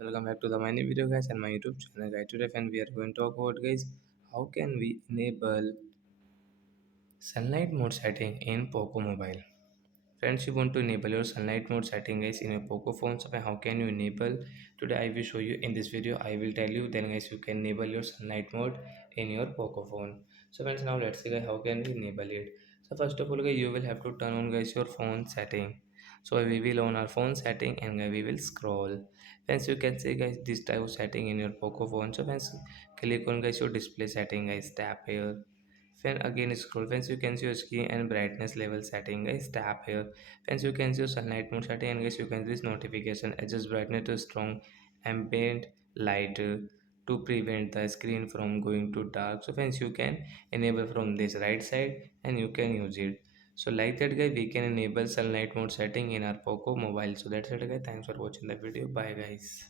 Welcome back to the my new video guys and my YouTube channel guys. Today friend we are going to talk about guys how can we enable sunlight mode setting in Poco mobile. Friends, you want to enable your sunlight mode setting guys in your Poco phone. So how can you enable? Today I will show you in this video. I will tell you then guys you can enable your sunlight mode in your Poco phone. So friends, now let's see guys how can we enable it. So first of all guys you will have to turn on guys your phone setting. So we will on our phone setting and we will scroll. Friends, you can see guys this type of setting in your Poco phone. So friends, click on guys your display setting guys, tap here. Then again scroll. Friends, you can see your screen and brightness level setting guys, tap here. Friends, you can see your sunlight mode setting and guys you can see this notification adjust brightness to strong ambient light to prevent the screen from going to dark. So friends, you can enable from this right side and you can use it. So like that guys, we can enable sunlight mode setting in our Poco mobile. So that's it guys, thanks for watching the video, bye guys.